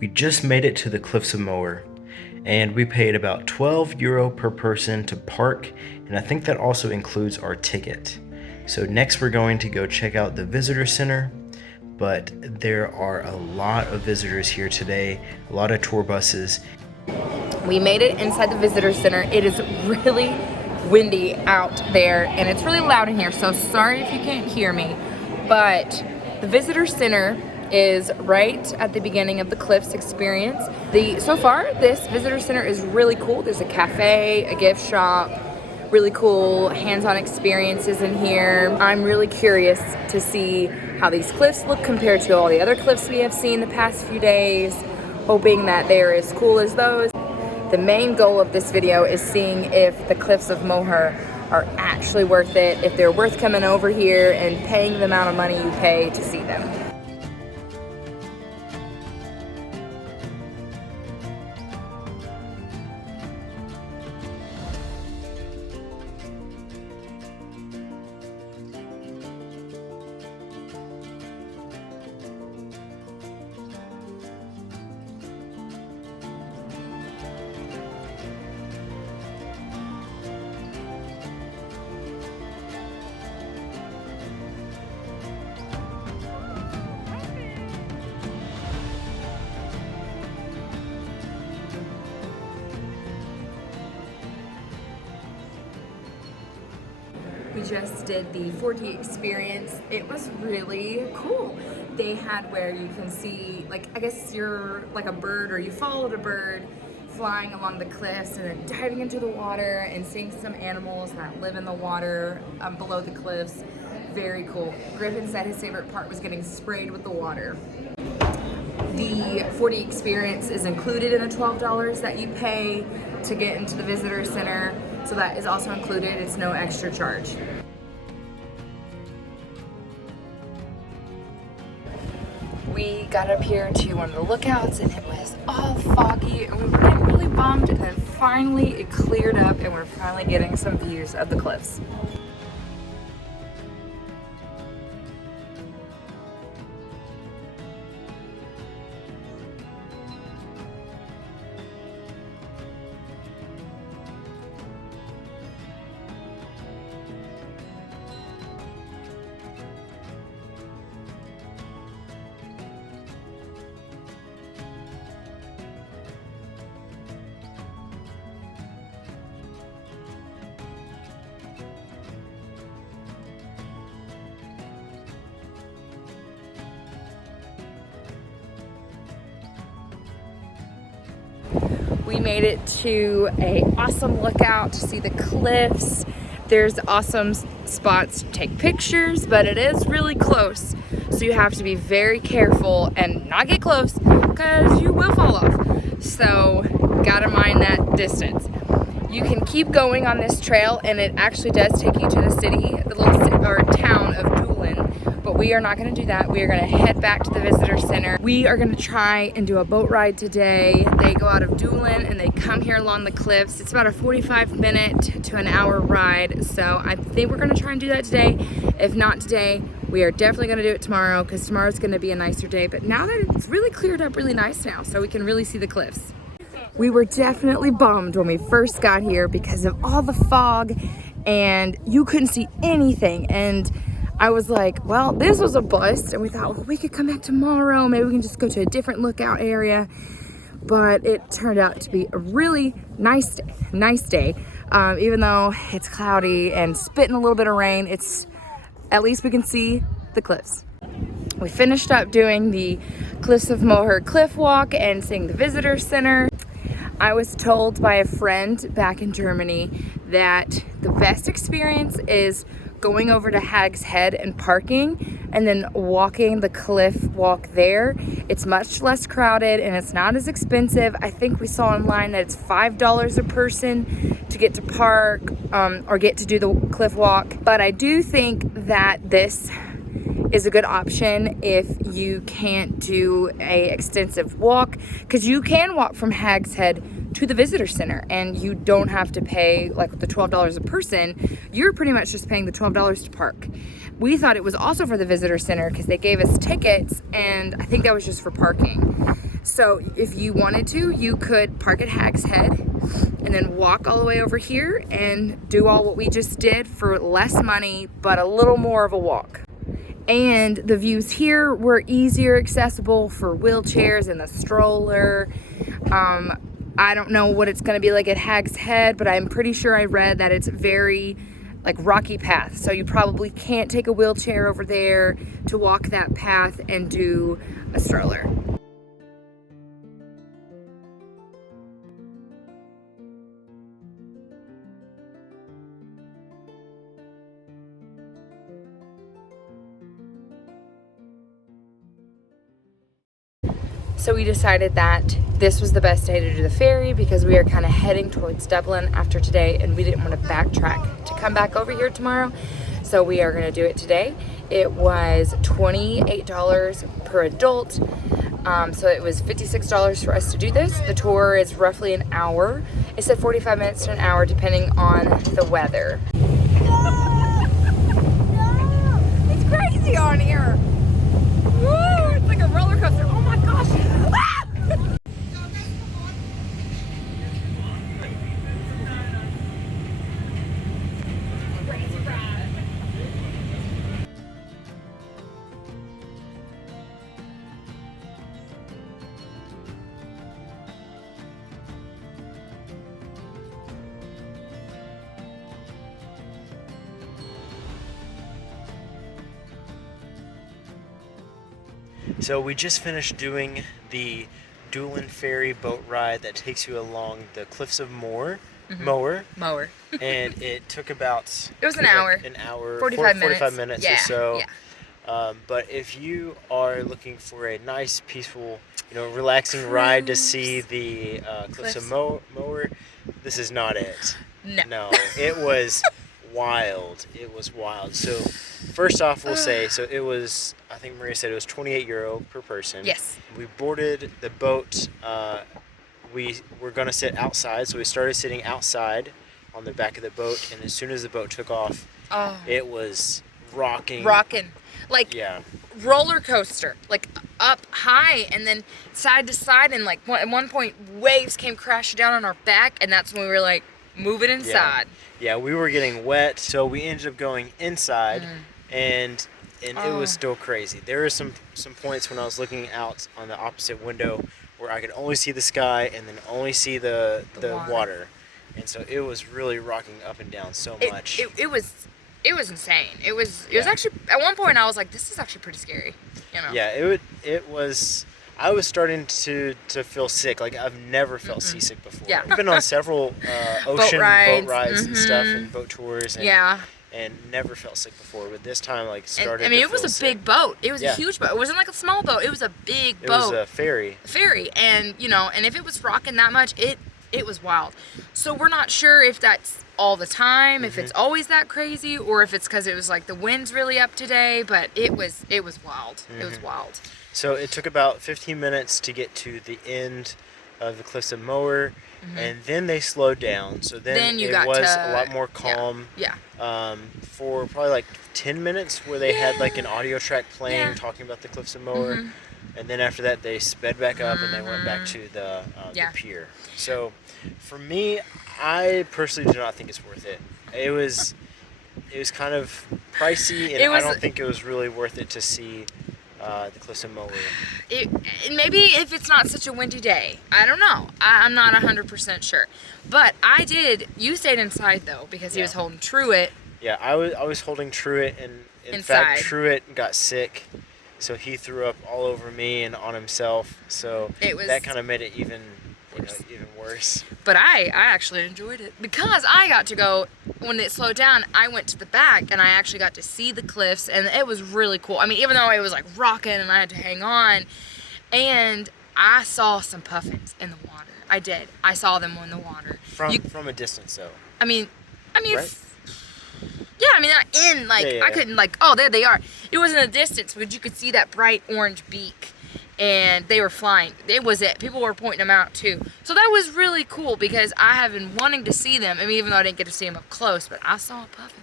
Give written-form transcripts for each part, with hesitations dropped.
We just made it to the Cliffs of Moher, and we paid about €12 per person to park, and I think that also includes our ticket. So next we're going to go check out the visitor center, but there are a lot of visitors here today, a lot of tour buses. We made it inside the visitor center. It is really windy out there and it's really loud in here, so sorry if you can't hear me. But the visitor center is right at the beginning of the Cliffs experience. So far, this visitor center is really cool. There's a cafe, a gift shop, really cool hands-on experiences in here. I'm really curious to see how these cliffs look compared to all the other cliffs we have seen the past few days, hoping that they're as cool as those. The main goal of this video is seeing if the Cliffs of Moher are actually worth it, if they're worth coming over here and paying the amount of money you pay to see them. We just did the 4D experience. It was really cool. They had where you can see, like, I guess you're like a bird or you followed a bird flying along the cliffs and then diving into the water and seeing some animals that live in the water below the cliffs. Very cool. Griffin said his favorite part was getting sprayed with the water. The 4D experience is included in the $12 that you pay to get into the visitor center. So that is also included, it's no extra charge. We got up here to one of the lookouts and it was all foggy and we were getting really bummed, and then finally it cleared up and we're finally getting some views of the cliffs. We made it to an awesome lookout to see the cliffs. There's awesome spots to take pictures, but it is really close. So you have to be very careful and not get close because you will fall off. So gotta mind that distance. You can keep going on this trail and it actually does take you to the city, the little city, or town of Doolin. But we are not going to do that. We are going to head back to the visitor center. We are going to try and do a boat ride today. They go out of Doolin and they come here along the cliffs. It's about a 45-minute to an hour ride. So I think we're going to try and do that today. If not today, we are definitely going to do it tomorrow because tomorrow's going to be a nicer day. But now that it's really cleared up really nice now, so we can really see the cliffs. We were definitely bummed when we first got here because of all the fog and you couldn't see anything. And I was like, well, this was a bust, and we thought, well, we could come back tomorrow. Maybe we can just go to a different lookout area. But it turned out to be a really nice day. Even though it's cloudy and spitting a little bit of rain, at least we can see the cliffs. We finished up doing the Cliffs of Moher cliff walk and seeing the visitor center. I was told by a friend back in Germany that the best experience is going over to Hags Head and parking and then walking the cliff walk there. It's much less crowded and it's not as expensive. I think we saw online that it's $5 a person to get to park or get to do the cliff walk. But I do think that this is a good option if you can't do a extensive walk, because you can walk from Hags Head to the visitor center and you don't have to pay like the $12 a person. You're pretty much just paying the $12 to park. We thought it was also for the visitor center because they gave us tickets, and I think that was just for parking. So if you wanted to, you could park at Hags Head and then walk all the way over here and do all what we just did for less money, but a little more of a walk. And the views here were easier accessible for wheelchairs and the stroller. I don't know what it's gonna be like at Hags Head, but I'm pretty sure I read that it's very like rocky path. So you probably can't take a wheelchair over there to walk that path and do a stroller. So we decided that this was the best day to do the ferry because we are kind of heading towards Dublin after today, and we didn't want to backtrack to come back over here tomorrow. So we are going to do it today. It was $28 per adult. So it was $56 for us to do this. The tour is roughly an hour. It said 45 minutes to an hour depending on the weather. It's crazy on here. Woo, it's like a roller coaster. Oh my gosh. Ah! Crazy ride. So we just finished doing the Doolin ferry boat ride that takes you along the Cliffs of Moher. Mower. And it took about... It was an hour. An hour. 45 minutes yeah, or so. Yeah. But if you are looking for a nice, peaceful, relaxing ride to see the Cliffs of Moher, this is not it. No, it was wild. It was wild. So first off, we'll say, so it was, I think Maria said it was €28 per person. Yes. We boarded the boat. We were going to sit outside, so we started sitting outside on the back of the boat, and as soon as the boat took off, it was rocking. Like yeah. roller coaster, like up high and then side to side, and like at one point waves came crashing down on our back, and that's when we were like, move it inside. Yeah, we were getting wet, so we ended up going inside, and it was still crazy. There were some points when I was looking out on the opposite window where I could only see the sky and then only see the water. And so it was really rocking up and down so much. It was insane. It was actually, at one point I was like, this is actually pretty scary. Yeah, it was. I was starting to feel sick. Like, I've never felt seasick before. Yeah. I've been on several ocean boat rides and stuff, and boat tours. And, and never felt sick before, but this time, like, started. I mean, it was a big boat. It was a huge boat. It wasn't like a small boat. It was a big boat. It was a ferry. And and if it was rocking that much, it was wild. So we're not sure if that's all the time, if it's always that crazy, or if it's because it was like the wind's really up today. But it was wild. It was wild. So it took about 15 minutes to get to the end of the Cliffs of Moher, and then they slowed down. So then it was a lot more calm. Yeah. For probably like 10 minutes where they had like an audio track playing talking about the Cliffs of Moher. And then after that they sped back up and they went back to the pier. So for me, I personally do not think it's worth it. It was kind of pricey, and I don't think it was really worth it to see the Cliffs of Moher. Maybe if it's not such a windy day. I don't know. I'm not 100% sure. But you stayed inside though because he was holding Truett. Yeah, I was holding Truett, and in fact Truett got sick, so he threw up all over me and on himself. So that kind of made it even worse. But I actually enjoyed it because I got to go, when it slowed down, I went to the back and I actually got to see the cliffs, and it was really cool. I mean, even though it was like rocking and I had to hang on, and I saw some puffins in the water. I did. I saw them in the water. From a distance though. I mean, right? Yeah, I mean, not in, like, I couldn't, like, oh, there they are. It was in the distance, but you could see that bright orange beak, and they were flying. People were pointing them out, too. So that was really cool, because I have been wanting to see them, I mean, even though I didn't get to see them up close, but I saw a puffin.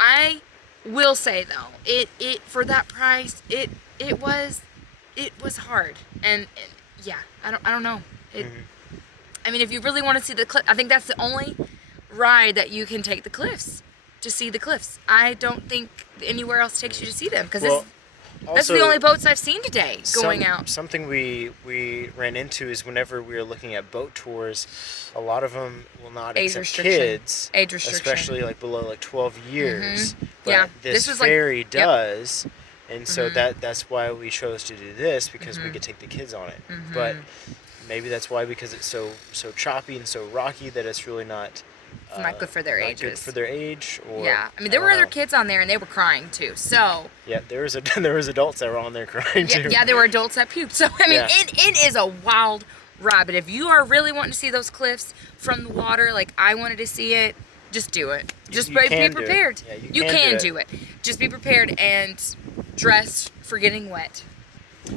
I will say, though, for that price, it was hard, and yeah, I don't know. Mhm. I mean, if you really want to see the cliff, I think that's the only ride that you can take the cliffs to see the cliffs. I don't think anywhere else takes you to see them because Well, that's the only boats I've seen today going out. Something we ran into is whenever we were looking at boat tours, a lot of them will not Age accept restriction. kids, Age restriction. especially like below like 12 years. But Yeah, this was like- ferry yep. does, and so that's why we chose to do this, because we could take the kids on it. But maybe that's why, because it's so choppy and so rocky, that it's really not. It's not good for their not ages. good for their age, or Yeah, I mean there were other kids on there and they were crying too. So yeah, there was adults that were on there crying too. Yeah, there were adults that puked. So I mean, Yeah. it is a wild ride. But if you are really wanting to see those cliffs from the water, like I wanted to see it, just do it. Just You be can do it. prepared. Yeah, you can do it. Just be prepared and dress for getting wet.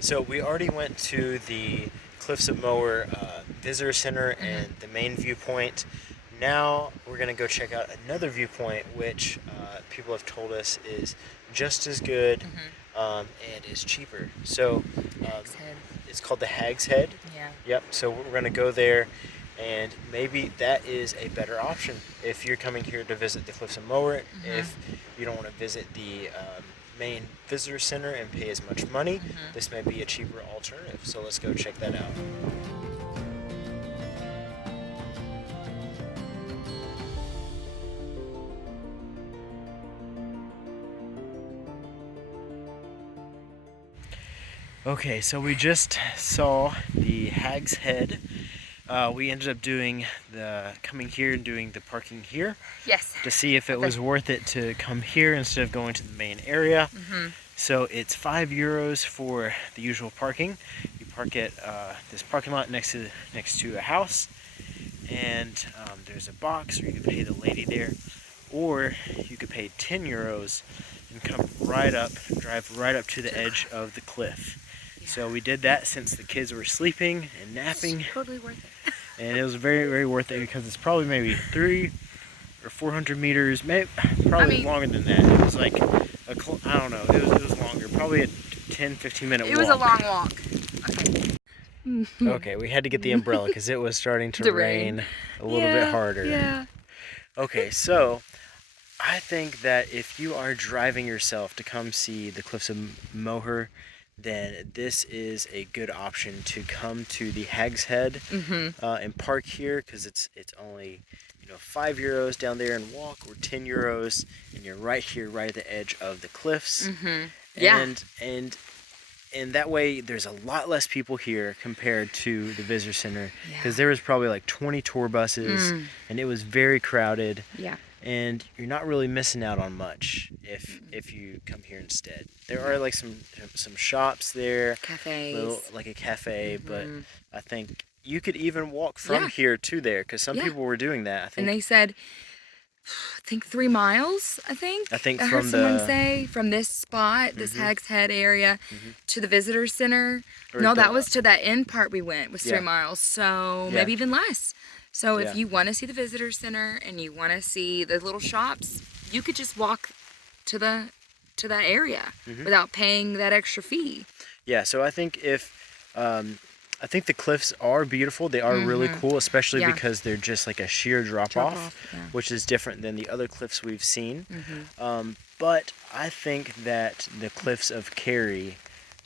So we already went to the Cliffs of Moher Visitor Center and the main viewpoint. Now we're gonna go check out another viewpoint, which people have told us is just as good and is cheaper. So it's called the Hags Head. Yeah. Yep. So we're gonna go there, and maybe that is a better option if you're coming here to visit the Cliffs of Moher. If you don't want to visit the main visitor center and pay as much money, this may be a cheaper alternative. So let's go check that out. Okay, so we just saw the Hag's Head. We ended up coming here and doing the parking here. Yes. To see if it was worth it to come here instead of going to the main area. So it's €5 for the usual parking. You park at this parking lot next to a house, and there's a box, or you could pay the lady there, or you could pay €10 and come drive right up to the edge of the cliff. So we did that since the kids were sleeping and napping. It's totally worth it. And it was very, very worth it, because it's probably maybe 300 or 400 meters, probably longer than that. It was like, I don't know, it was longer, probably a 10-15 minute walk. It was a long walk. Okay. Okay, we had to get the umbrella because it was starting to rain a little bit harder. Yeah. Okay, so I think that if you are driving yourself to come see the Cliffs of Moher, then this is a good option to come to the Hag's Head and park here, because it's only €5 down there and walk, or €10, and you're right here, right at the edge of the cliffs. Yeah. And that way there's a lot less people here compared to the visitor center, because there was probably like 20 tour buses and it was very crowded. Yeah. And you're not really missing out on much if you come here instead. There are like some shops there, Cafes, like a cafe, but I think you could even walk from here to there, because some people were doing that. I think. And they said, I think 3 miles. I think heard someone say from this spot, this Hag's Head area, to the visitor center. No, that was to that end part we went, was 3 miles. So maybe even less. So if you want to see the visitor center and you want to see the little shops, you could just walk to that area without paying that extra fee. Yeah, so I think I think the cliffs are beautiful. They are really cool, especially because they're just like a sheer drop off, which is different than the other cliffs we've seen. But I think that the cliffs of Kerry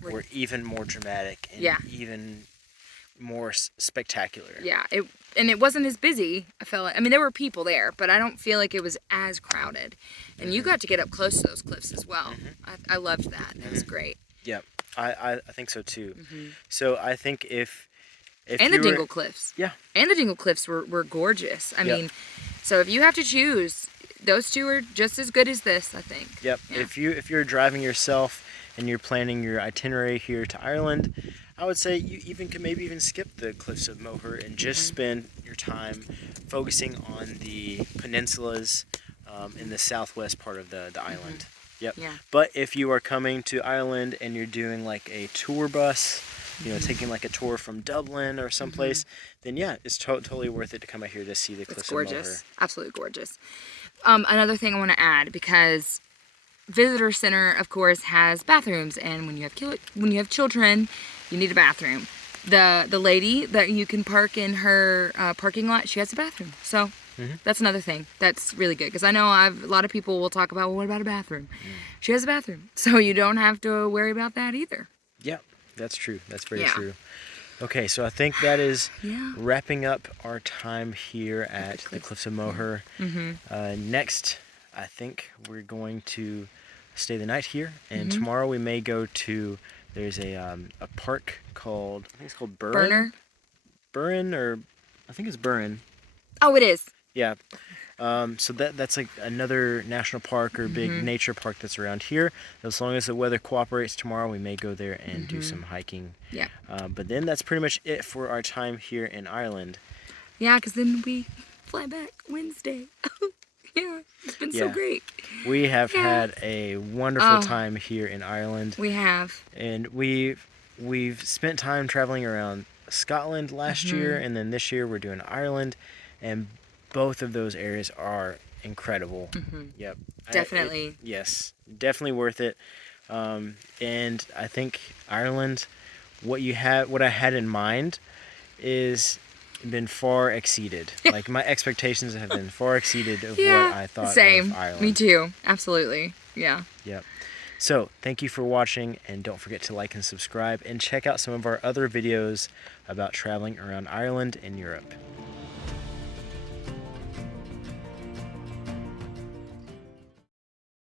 were even more dramatic and even more spectacular. Yeah, it wasn't as busy. I felt like, I mean, there were people there, but I don't feel like it was as crowded. And you got to get up close to those cliffs as well. I loved that. It was great. Yeah, I think so too. So I think if and the Dingle Cliffs. Yeah. And the Dingle Cliffs were gorgeous. I mean, so if you have to choose, those two are just as good as this, I think. Yep. Yeah. If you're driving yourself and you're planning your itinerary here to Ireland, I would say you could maybe even skip the Cliffs of Moher and just spend your time focusing on the peninsulas in the southwest part of the island. Yep. Yeah. But if you are coming to Ireland and you're doing like a tour bus, taking like a tour from Dublin or someplace, then it's totally worth it to come out here to see the Cliffs of Moher. It's gorgeous. Absolutely gorgeous. Another thing I want to add, because Visitor Center, of course, has bathrooms, and when you have children, you need a bathroom. the lady that you can park in her parking lot, she has a bathroom. So that's another thing that's really good, because I know a lot of people will talk about, well, what about a bathroom? She has a bathroom, so you don't have to worry about that either. Yep, that's true. That's very true. Okay, so I think that is wrapping up our time here at the Cliffs of Moher. Next, I think we're going to stay the night here, and tomorrow we may go to, there's a park called, I think it's called Burner? Burren, or I think it's Burren. Oh, it is. Yeah. So that's like another national park or big nature park that's around here. As long as the weather cooperates tomorrow, we may go there and do some hiking. Yeah. But then that's pretty much it for our time here in Ireland. Yeah, because then we fly back Wednesday. Yeah, it's been so great. We have had a wonderful time here in Ireland. We have. And we've spent time traveling around Scotland last year, and then this year we're doing Ireland, and both of those areas are incredible. Yep. Definitely. Yes, definitely worth it. And I think Ireland, what I had in mind is been far exceeded. Like, my expectations have been far exceeded of what I thought of Ireland. Me too. Absolutely. Yeah. Yep. So, thank you for watching, and don't forget to like and subscribe, and check out some of our other videos about traveling around Ireland and Europe.